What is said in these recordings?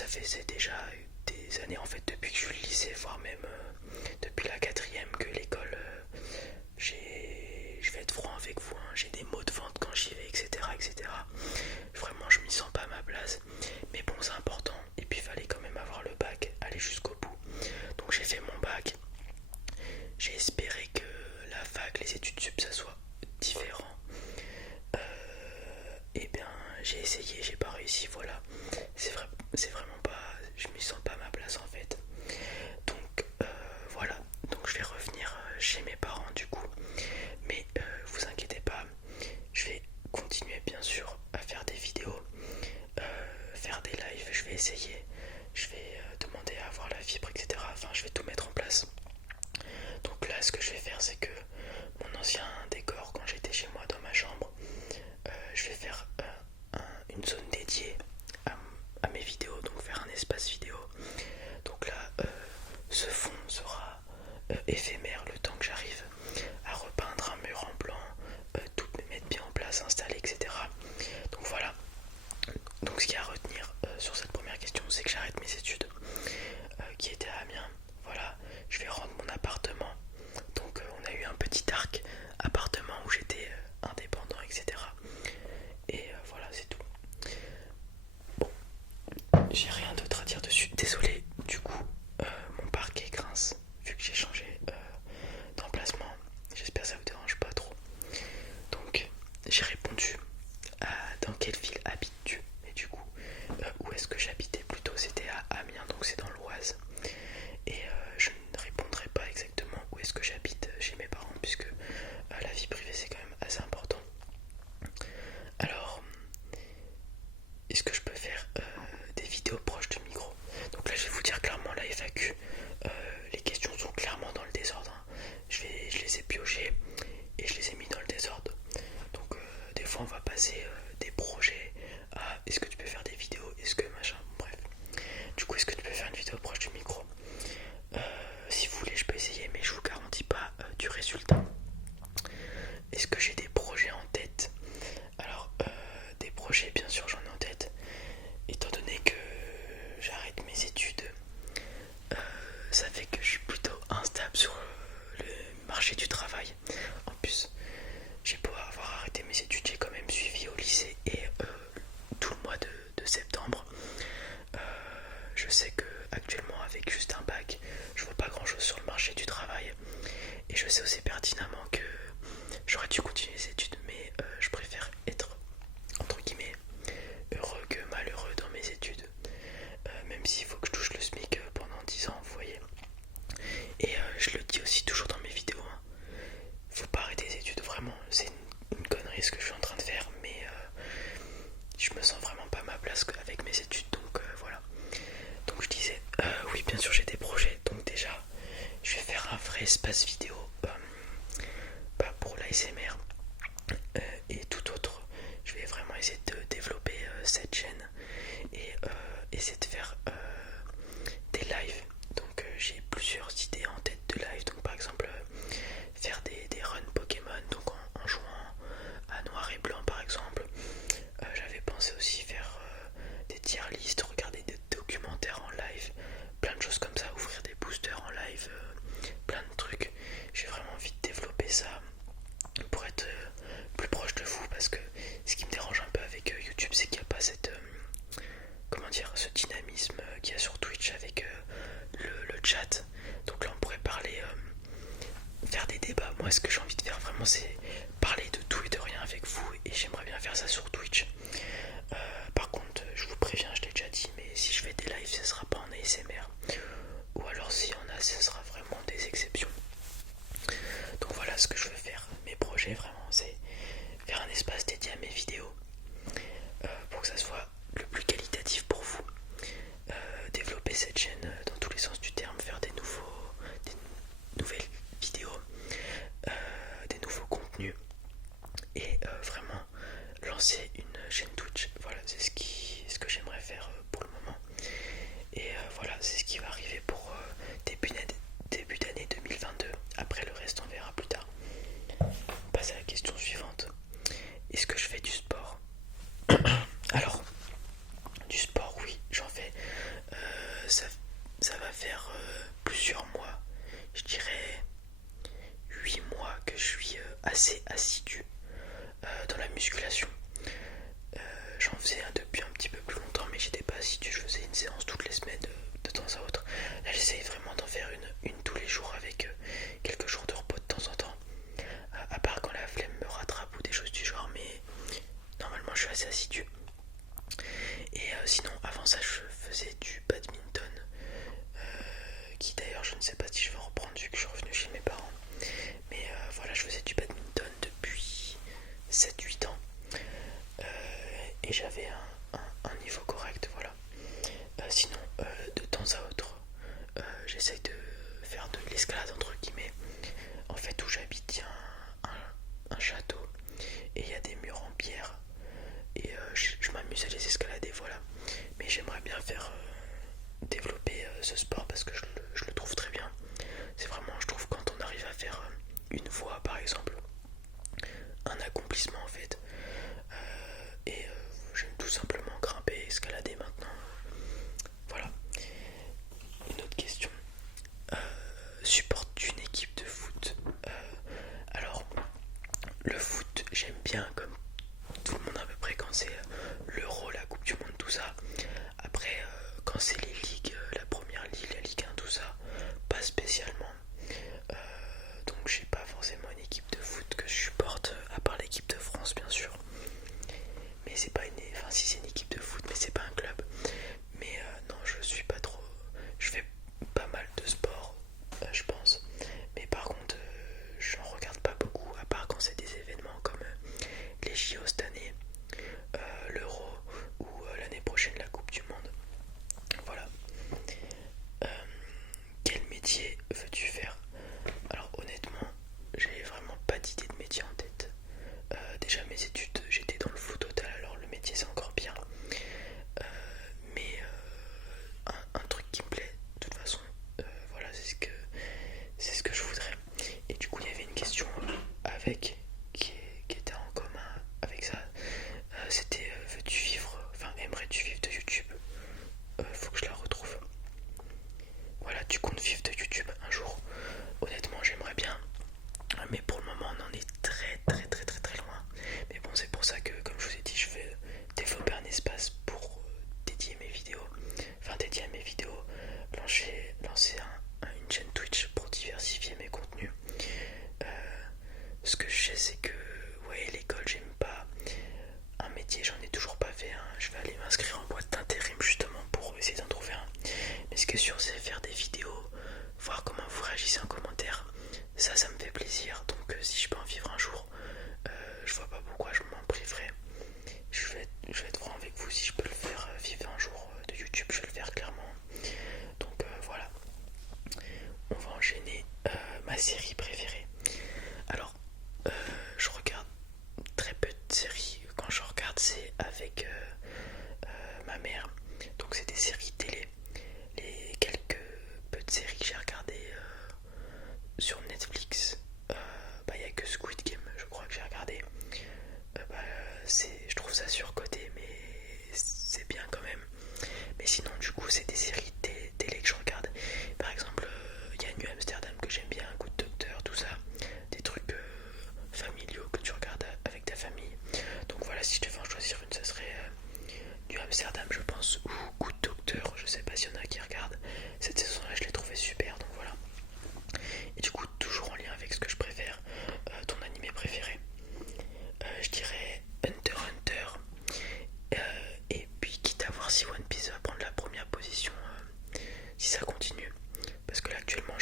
ça faisait déjà des années en fait depuis que je suis au lycée, voire même depuis la quatrième que l'école, je vais être franc avec vous, hein, j'ai des maux de ventre quand j'y vais, etc., etc. Vraiment, je m'y sens pas à ma place. Mais bon, c'est important. Et puis, il fallait quand même avoir le bac, aller jusqu'au bout. Donc, j'ai fait mon bac. J'ai espéré que la fac, les études sup, ça soit différent. Et bien, j'ai essayé, j'ai pas réussi. Voilà. C'est vraiment pas. Je m'y sens pas à ma place en fait. Donc, voilà. Donc, je vais revenir chez mes parents du coup. Mais vous inquiétez pas, je vais continuer bien sûr à faire des vidéos, faire des lives, je vais essayer, je vais demander à avoir la fibre, etc. Enfin, je vais tout mettre en place. Donc là, ce que je vais faire, c'est que mon ancien décor, quand j'étais chez moi dans ma chambre, je vais faire une zone dédiée à mes vidéos, donc faire un espace vidéo. Donc là, ce fond sera éphémère le temps que j'arrive à repeindre un mur en blanc, tout me mettre bien en place, installer, etc. Donc voilà. Donc ce qu'il y a à retenir sur cette première question, c'est que j'arrête mes études qui étaient à Amiens. Voilà, je vais rendre mon appartement. Donc on a eu un petit arc appartement où j'étais indépendant, etc. Et voilà, c'est tout. Bon, j'ai rien d'autre à dire dessus. Désolé, du coup, mon parquet grince vu que j'ai changé d'emplacement. J'espère que ça vous dérange pas trop. Donc, j'ai répondu à dans quelle ville habites-tu? Et du coup, où est-ce que j'habitais plutôt? C'était à Amiens, donc c'est dans l'Oise. Et je ne répondrai pas exactement où est-ce que j'habite chez mes parents, puisque la vie privée c'est quand même assez important. Alors, est-ce que je peux faire des vidéos proches du micro? Donc là, je vais vous dire clairement la FAQ. Les questions sont clairement dans le désordre, hein. Je les ai piochées et je les ai mis dans le désordre. Donc des fois on va passer des projets à est-ce que tu peux faire des vidéos, est-ce que machin, bref. Du coup, est-ce que tu peux faire une vidéo proche du micro? Si vous voulez, je peux essayer, mais je vous garantis pas du résultat. Est-ce que j'ai des projets en tête? Alors, des projets, bien sûr, j'en ai en tête. Étant donné que j'arrête mes études, ça fait que je suis plutôt instable sur le marché du travail. En plus, j'ai beau avoir arrêté mes études, j'ai quand même suivi au lycée et tout le mois de septembre. Je sais que actuellement, avec juste un bac, je vois pas grand chose sur le marché du travail. Et je sais aussi pertinemment que j'aurais dû continuer les études, mais je préfère être entre guillemets heureux que malheureux dans mes études. Même s'il faut que je touche le SMIC pendant 10 ans, vous voyez. Et je le dis aussi toujours dans mes vidéos, hein. Faut pas arrêter les études, vraiment, c'est une connerie ce que je suis en train de faire, mais je me sens vraiment pas à ma place avec mes études, donc voilà. Donc je disais, oui bien sûr j'ai des projets, donc déjà je vais faire un vrai espace vidéo pour l'ASMR et tout autre. Je vais vraiment essayer de développer cette chaîne et essayer de faire des lives. Donc j'ai plusieurs idées en tête de live, donc par exemple faire des runs Pokémon, donc en jouant à noir et blanc par exemple. J'avais pensé aussi faire des tier lists, regarder des documentaires en live, plein de choses comme ça, ouvrir des boosters en live, plein de trucs. J'ai vraiment envie de développer ça pour être plus proche de vous, parce que ce qui me dérange un peu avec YouTube, c'est qu'il n'y a pas cette comment dire, ce dynamisme qu'il y a sur Twitch avec le chat. Donc là on pourrait parler, faire des débats. Moi ce que j'ai envie de faire vraiment, c'est parler de tout et de rien avec vous, et j'aimerais bien faire ça sur Twitch. Par contre, je vous préviens, je l'ai déjà dit, mais si je fais des lives, ce sera pas en ASMR, ou alors s'il y en a, ce sera vraiment des exceptions. Donc voilà ce que je veux faire. Mes projets vraiment, c'est faire un espace dédié à mes vidéos, pour que ça soit le plus qualitatif pour vous, développer cette chaîne dans tous les sens du terme, faire des nouvelles vidéos, des nouveaux contenus, et vraiment lancer une ça je faisais du badminton, qui d'ailleurs je ne sais pas si je vais reprendre vu que je suis revenu chez mes parents. Mais voilà, je faisais du badminton depuis 7-8 ans. Et j'avais un niveau correct, voilà. Sinon, de temps à autre, j'essaye de faire de l'escalade entre guillemets. En fait, où j'habite, il y a un château et il y a des murs en pierre. Et je m'amuse à les escalader, voilà. Mais j'aimerais bien faire développer ce sport parce que je le trouve très bien. C'est vraiment, je trouve, quand on arrive à faire une fois par exemple, un accomplissement en fait. Et j'aime tout simplement grimper, escalader maintenant. Voilà. Une autre question. Supportes-tu une équipe de foot? Alors, le foot, j'aime bien comme tout le monde à peu près quand c'est l'Euro, la Coupe du Monde, tout ça. Après, quand c'est les ligues, la première ligue, la Ligue 1, tout ça, pas spécialement. Donc j'ai pas forcément une équipe de foot que je supporte, à part l'équipe de France bien sûr. Mais c'est pas une... Enfin si c'est une équipe de foot, mais c'est pas un club. Mais non, je suis pas trop... Je fais pas mal de sport, je pense. Mais par contre, j'en regarde pas beaucoup, à part quand c'est des événements comme les JO cette année, l'Euro ou l'année prochaine la Coupe du Monde. Voilà. Quel métier veux-tu faire? Alors honnêtement, j'ai vraiment pas d'idée de métier en tête. Déjà mes études, j'étais dans le flou total, alors le métier c'est encore pire. Mais un truc qui me plaît, de toute façon, voilà, c'est ce que je voudrais. Et du coup, il y avait une question avec qui était en commun avec ça. C'était veux-tu vivre, enfin aimerais-tu vivre de YouTube? Faut que je la retrouve. Voilà, tu comptes vivre de YouTube un jour? Honnêtement, j'aimerais bien. Mais pour le moment, on en est très loin. Mais bon, c'est pour ça que, comme je vous ai dit, je vais développer un espace pour dédier mes vidéos. Enfin, dédier à mes vidéos. Lancer une chaîne Twitch pour diversifier mes contenus. Ce que je sais, c'est que, ouais, l'école, j'aime pas. Un métier, j'en ai toujours pas fait. Je vais aller m'inscrire en boîte d'intérim justement pour essayer d'en trouver un. Mais ce qui est sûr, c'est faire des vidéos, voir comment vous réagissez en commentaire. Ça me fait plaisir. Donc si je peux en vivre un jour, je vois pas pourquoi je m'en priverais. Je vais être franc avec vous, si je peux le faire vivre un jour de YouTube, je vais le faire clairement. Donc voilà. On va enchaîner ma série préférée. Alors, je regarde très peu de séries. Quand je regarde, c'est avec ma mère. Donc c'est des séries télé. Les quelques peu de séries que j'ai regardées sur Netflix, il n'y a que Squid Game, je crois que j'ai regardé. Je trouve ça surcoté, mais c'est bien quand même. Mais sinon, du coup, c'est des séries télé que je regarde. Par exemple, il y a New Amsterdam que j'aime bien, Good Doctor, tout ça. Des trucs familiaux que tu regardes avec ta famille. Donc voilà, si je devais en choisir une, ça serait New Amsterdam, je pense, ou Good Doctor. Je sais pas s'il y en a qui regardent. Cette saison-là, je l'ai trouvée super, donc voilà. Et du coup, toujours en lien avec ce que je préfère, ton animé préféré, je dirais Hunter x Hunter. Et puis, quitte à voir si One Piece va prendre la première position, si ça continue. Parce que là, actuellement,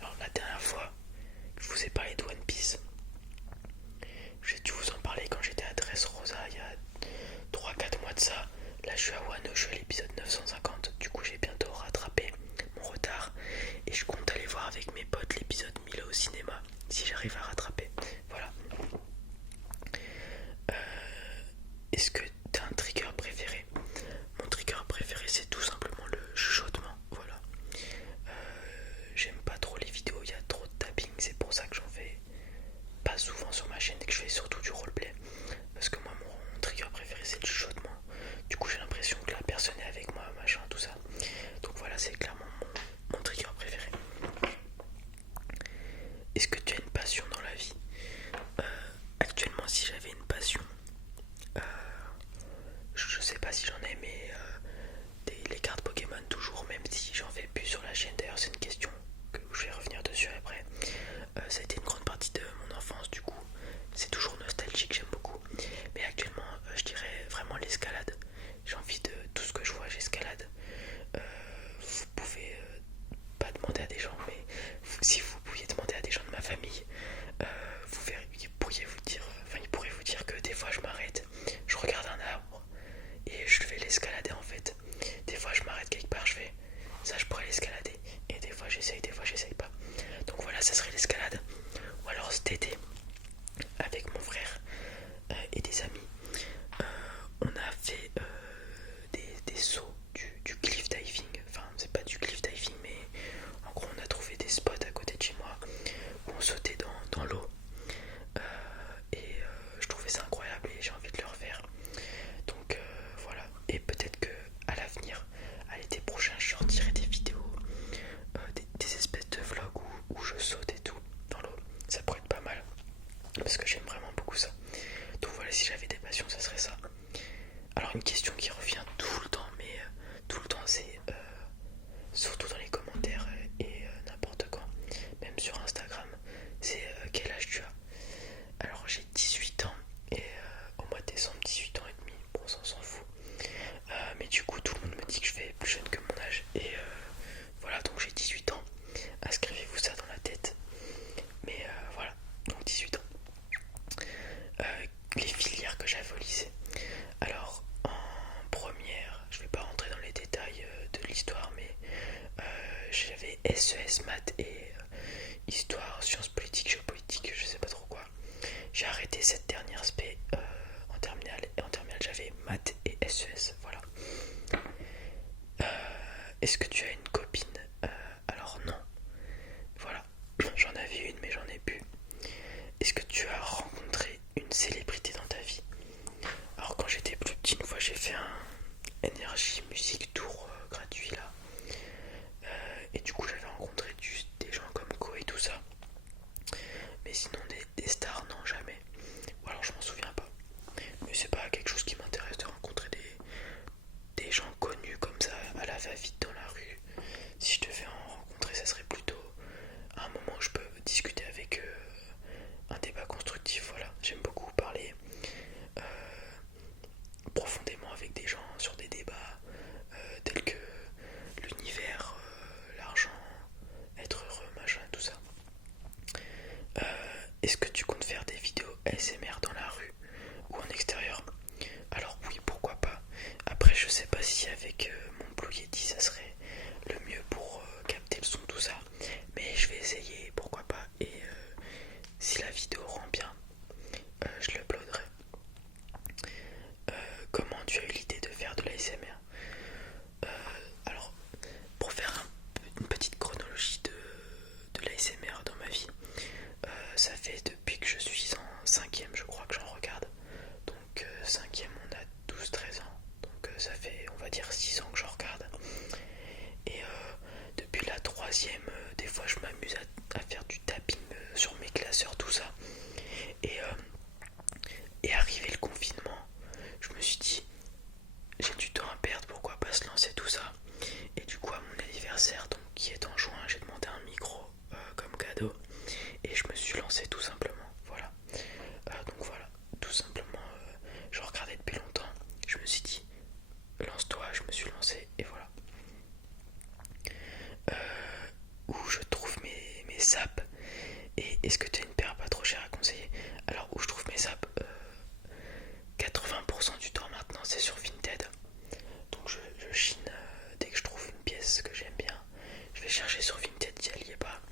alors, la dernière fois que je vous ai parlé de One Piece, j'ai dû vous en parler quand j'étais à Dressrosa il y a 3-4 mois de ça. Là, je suis à Wano, je suis à l'épisode 950. Du coup, j'ai bientôt rattrapé mon retard. des sauts, du cliff diving. Enfin, c'est pas du cliff diving, mais en gros, on a trouvé des spots à côté de chez moi où on sautait dans l'eau. Je trouvais ça incroyable et j'ai envie de le refaire. Donc voilà. Et peut-être que à l'avenir, à l'été prochain, je sortirai des vidéos, des espèces de vlogs où je saute et tout dans l'eau. Ça pourrait être pas mal parce que j'aime vraiment beaucoup ça. Donc voilà, si j'avais des passions, ça serait ça. Alors une question qui revient tout le temps, mais tout le temps, c'est surtout dans les commentaires et n'importe quand, même sur Instagram, c'est quel âge tu as. Alors j'ai 18 ans et au mois de décembre, 18 ans et demi, bon ça on s'en fout. Mais du coup tout le monde me dit que je fais plus jeune que mon âge et voilà, donc j'ai 18 ans. Inscrivez-vous ça dans la tête. Mais voilà, donc 18 ans. Les filières que j'avais au lycée. Alors en première, je vais pas rentrer dans les détails de l'histoire, mais j'avais SES maths et histoire, sciences politiques, géopolitique, je sais pas trop quoi. J'ai arrêté cette dernière spé en terminale et en terminale j'avais maths et SES, voilà. Est-ce que tu as une copine? Alors non, voilà, j'en avais une mais j'en ai plus. Est-ce que tu as rencontré une célébrité dans ta vie? Alors quand j'étais plus petit, une fois j'ai fait un énergie musique tour gratuit là. Et du coup j'avais rencontré des gens comme Ko et tout ça. Mais sinon des stars, non, jamais. Ou alors je m'en souviens pas. Mais c'est pas quelque chose qui m'intéresse de rencontrer des gens connus comme ça à la va-vite dans la rue. Si je devais en rencontrer, ça serait plutôt un moment où je peux discuter avec eux, un débat constructif, voilà. J'aime beaucoup parler profondément avec des gens sur des débats tels que l'univers, l'argent, être heureux, machin, tout ça. Est-ce que tu comptes faire des vidéos ASMR dans la rue ou en extérieur? Alors oui, pourquoi pas. Après, je sais pas si avec mon Blue Yeti ça serait le mieux pour capter le son, tout ça. Mais je vais essayer, pourquoi pas. Et si la vidéo rend bien, je l'uploaderai. Comment tu as eu l'idée de faire de l'ASMR? Alors, pour faire une petite chronologie de l'ASMR dans ma vie, ça fait depuis que je suis en 5ème, je crois que j'en regarde. Donc 5ème, on a 12-13 ans. Donc ça fait, on va dire, 6 ans que j'en regarde. Et depuis la 3ème, des fois je m'amuse à faire du tapping sur mes classeurs, tout ça. Et arrivé le confinement, je me suis dit, j'ai du temps à perdre, pourquoi pas se lancer tout ça. Et du coup à mon anniversaire, donc qui est en juin, j'ai demandé un micro comme cadeau. Et je me suis lancé tout simplement, voilà. Donc voilà, tout simplement, je regardais depuis longtemps. Je me suis dit, lance-toi, je me suis lancé et voilà. Où je trouve mes sapes. Et est-ce que tu as une paire pas trop chère à conseiller? Alors où je trouve mes sapes, 80% du temps maintenant c'est sur Vinted. Donc je chine dès que je trouve une pièce que j'aime bien. Je vais chercher sur Vinted si elle y est pas.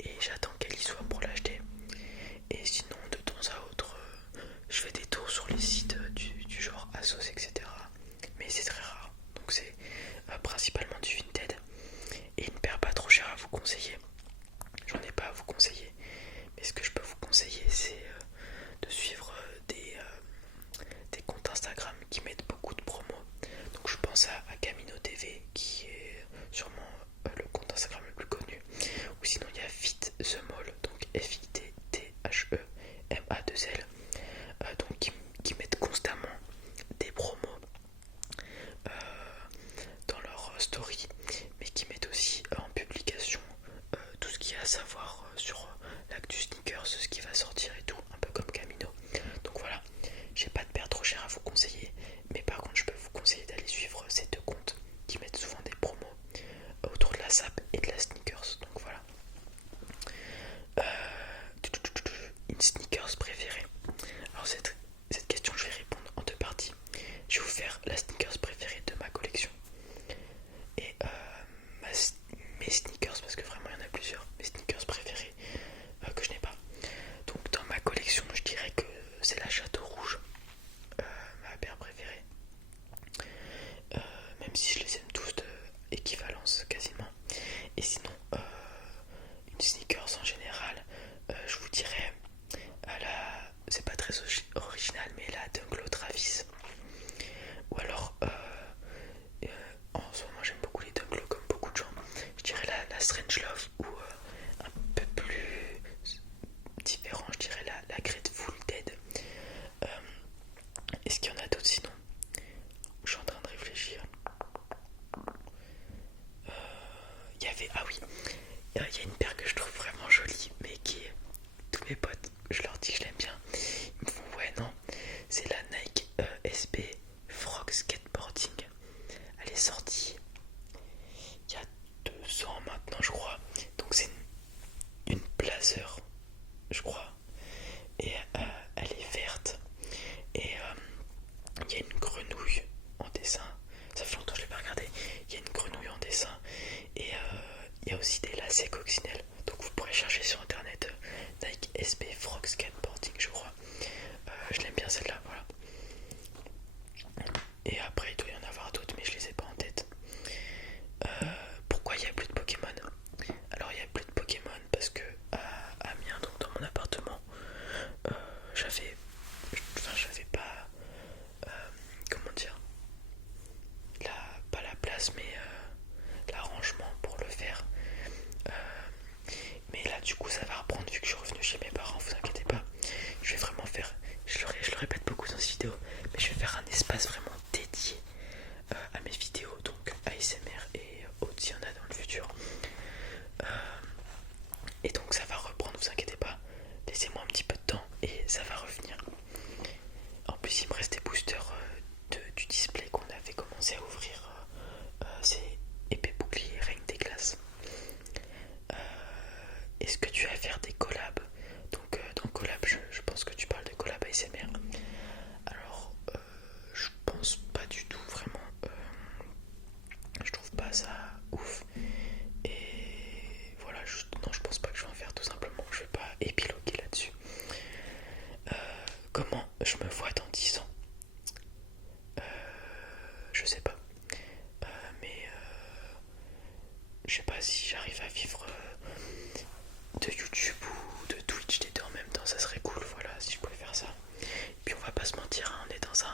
Et j'attends qu'elle y soit pour l'acheter. Et sinon de temps à autre, je fais des tours sur les sites du genre Asos, etc. Mais c'est très rare. Donc c'est principalement du Vinted. Et une paire pas trop chère à vous conseiller. J'en ai pas à vous conseiller. Mais ce que je peux vous conseiller, c'est de suivre des comptes Instagram qui mettent beaucoup de promos. Donc je pense à Camino TV qui est sûrement le compte Instagram le plus connu. Ou sinon il y a Fit The Mall, donc FITTHEMA2L, donc qui mettent constamment des promos dans leur story, mais qui mettent aussi en publication tout ce qu'il y a à savoir sur l'actu sneakers, ce qui va sortir et tout, un peu comme Camino. Donc voilà, j'ai pas de paire trop chère à vous conseiller, mais par contre je peux vous conseiller d'aller suivre ces deux comptes qui mettent souvent des promos autour de la SAP et de la sneakers. Donc voilà. Une sneakers préférée. Alors cette question je vais répondre en deux parties. Je vais vous faire la sneakers préférée de ma collection et mes sneakers, parce que vraiment il y en a plusieurs, mes sneakers préférés que je n'ai pas. Donc dans ma collection je dirais que c'est la Château Rouge, ma paire préférée, même équivalence quasiment. Et sinon, une sneakers en général, je vous dirais, c'est pas très original, mais la Dunk Low Travis. Ou alors, en ce moment j'aime beaucoup les Dunk Low comme beaucoup de gens. Je dirais la Strange Love ou un peu plus différent, je dirais la Grateful Dead. Est-ce qu'il y en a d'autres sinon? Je suis en train de réfléchir. Ah oui, il y a une paire que je trouve vraiment jolie, mais qui est. Tous mes potes, je leur dis que je l'aime bien. Ils me font ouais, non, c'est la Nike SB Frog Skateboarding. Elle est sortie il y a 2 ans maintenant, je crois. Donc c'est une Blazer, je crois. Et elle est verte. Et il y a une grenouille en dessin. Ça fait longtemps que je l'ai pas regardé. Il y a une grenouille en dessin. Et il y a aussi des lacets coccinelles. Donc vous pourrez chercher sur internet Nike SB Frog Skateboarding, je crois. Je l'aime bien celle-là, voilà. Et après il doit y en avoir d'autres, mais je les ai pas en tête. Pourquoi il n'y a plus de Pokémon? Alors il n'y a plus de Pokémon parce que à Amiens, donc dans mon appartement, j'avais pas, comment dire, pas la place, mais l'arrangement pour le faire. Mais là du coup ça va reprendre vu que je suis revenu chez mes parents, vous inquiétez pas. Je vais vraiment faire, je le répète beaucoup dans ces vidéos, mais je vais faire un espace vraiment dédié à mes vidéos, donc ASMR et autres s'il y en a dans le futur. Et donc ça va reprendre, vous inquiétez pas. Laissez-moi un petit peu de temps et ça va revenir. En plus il me reste des boosters du display qu'on avait commencé à ouvrir. C'est épée bouclier règne des glaces. Est-ce que tu vas faire des collabs? Donc dans collab, je pense que tu parles de collab ASMR. Alors je pense pas du tout vraiment. Je trouve pas ça ouf. Et voilà, non, je pense pas que je vais en faire tout simplement. Je vais pas épiloguer là-dessus. Comment je me vois dans 10 ans? Je sais pas. Mais je sais pas si j'arrive à vivre de YouTube ou de Twitch les deux en même temps, ça serait cool, voilà, si je pouvais faire ça. Et puis on va pas se mentir, hein, on est dans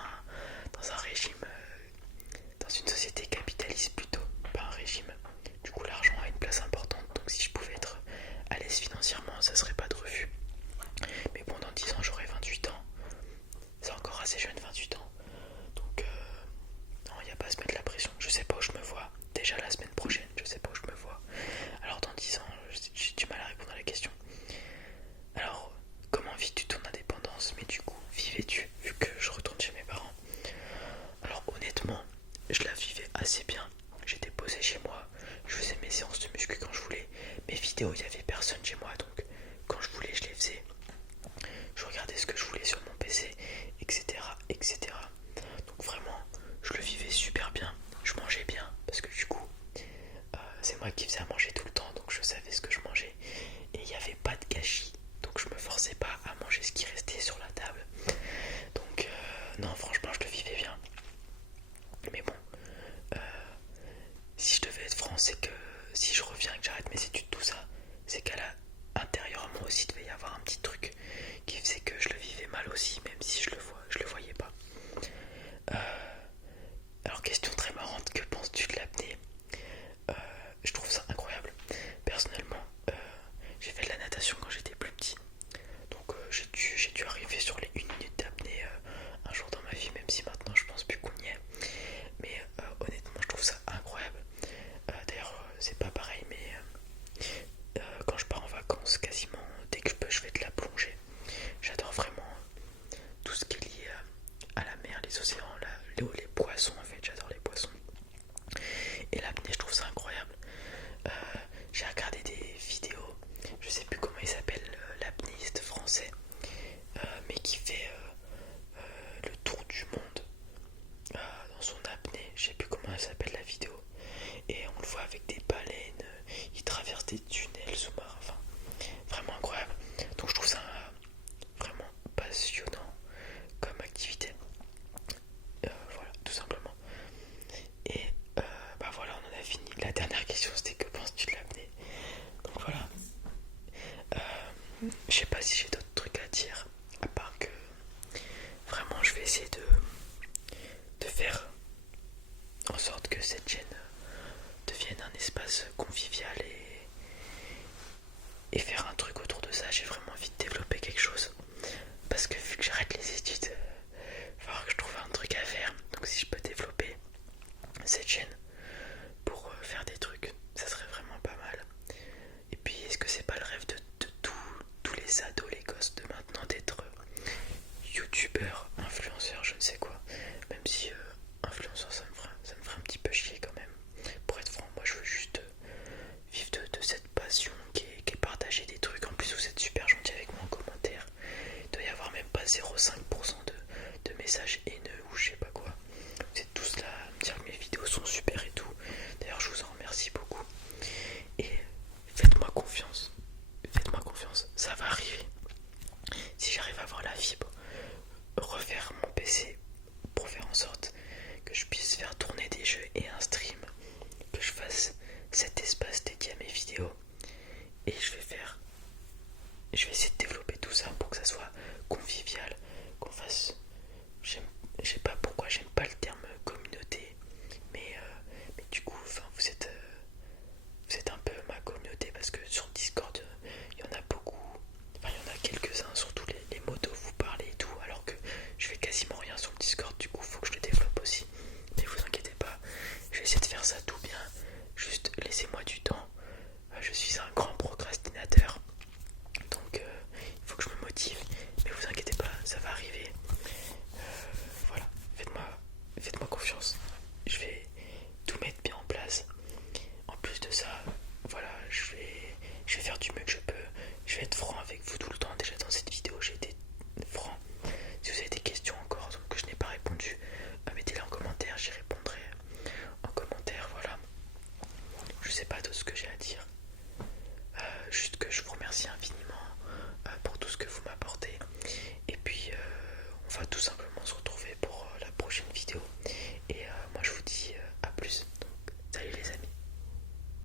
un régime, dans une société capitaliste plutôt, pas un régime. Du coup l'argent a une place importante, donc si je pouvais être à l'aise financièrement, ça serait pas de refus. Mais bon, dans 10 ans j'aurai 28 ans, c'est encore assez jeune 28 ans, donc non, il n'y a pas à se mettre la pression. Je sais pas où je me vois, déjà la semaine prochaine, je sais pas où je me vois. Alors dans 10 ans, j'ai du mal à répondre à la question. Alors, comment vis-tu ton indépendance? Mais du coup, vivais-tu, vu que je retourne chez mes parents? Alors honnêtement, je la vivais assez bien. J'étais posé chez moi, je faisais mes séances de muscu quand je voulais. Mes vidéos, il n'y avait personne chez moi, donc quand je voulais, je les faisais. Je regardais ce que je voulais sur mon PC, etc. etc. Donc vraiment, je le vivais super bien. Je mangeais bien, parce que du coup, c'est moi qui faisais à manger tout le temps, donc je savais ce que je mangeais. Et il n'y avait pas de gâchis, donc je me forçais pas à manger ce qui restait sur la table. Donc non, franchement, je le vivais bien. Mais bon, si je devais être franc, c'est que si je reviens et que j'arrête mes études, tout ça, c'est qu'à l'intérieur moi aussi, il devait y avoir un petit truc qui faisait que je le vivais mal aussi, même si je le voyais pas. Alors, question très marrante, que penses-tu de l'apnée? Je trouve ça incroyable. Personnellement, j'ai fait de la natation quand j'étais plus petit. Donc j'ai dû arriver sur les 1 minute d'apnée un jour dans ma vie, même si maintenant je pense plus qu'on y est. Mais honnêtement, je trouve ça incroyable. D'ailleurs, c'est pas pareil, mais quand je pars en vacances, quasiment dès que je peux, je fais de la plongée. J'adore vraiment tout ce qui est lié à la mer, les océans, les poissons en fait, j'adore les poissons. Et l'apnée, je trouve ça incroyable. J'ai regardé des vidéos, je sais plus comment il s'appelle, l'apnéiste français, mais qui fait le tour du monde dans son apnée. Je sais plus comment elle s'appelle la vidéo. Et on le voit avec des baleines, il traverse des tunnels sous-marins, enfin vraiment incroyable. Donc je trouve ça vraiment passionnant comme activité. Voilà, tout simplement. Et bah voilà, on en fasse convivial et faire un truc autour de ça. J'ai vraiment envie de développer quelque chose. Parce que vu que j'arrête les études, il va falloir que je trouve un truc à faire. Donc si je peux développer cette chaîne pour faire des trucs, ça serait vraiment pas mal. Et puis est-ce que c'est pas le rêve de tous les ados, les gosses de maintenant d'être youtubeur, influenceur, je ne sais quoi. Même si influenceur ça me ferait un petit peu chier quand même. Pour être franc, moi je veux juste vivre de cette passion qui est partager des trucs. En plus vous êtes super gentil avec moi en commentaire. Il doit y avoir même pas 0,5% de messages haineux ou je sais pas quoi. Vous êtes tous là à me dire que mes vidéos sont super et tout. D'ailleurs je vous en remercie beaucoup. Et faites-moi confiance. Faites-moi confiance, ça va arriver. Si j'arrive à avoir la fibre, refaire mon PC pour faire en sorte que je puisse faire tourner des jeux et un stream, que je fasse cet espace dédié à mes vidéos, et je vais essayer de développer tout ça pour que ça soit convivial, qu'on fasse, je sais pas pourquoi j'aime pas le terme communauté, mais du coup vous êtes un peu ma communauté, parce que sur Discord il y en a beaucoup, enfin il y en a quelques-uns, surtout les motos vous parlez et tout, alors que je fais quasiment rien sur le Discord. Du coup faut que je le développe aussi, mais vous inquiétez pas, je vais essayer de faire ça tout bien, juste laissez-moi du temps. Je suis un grand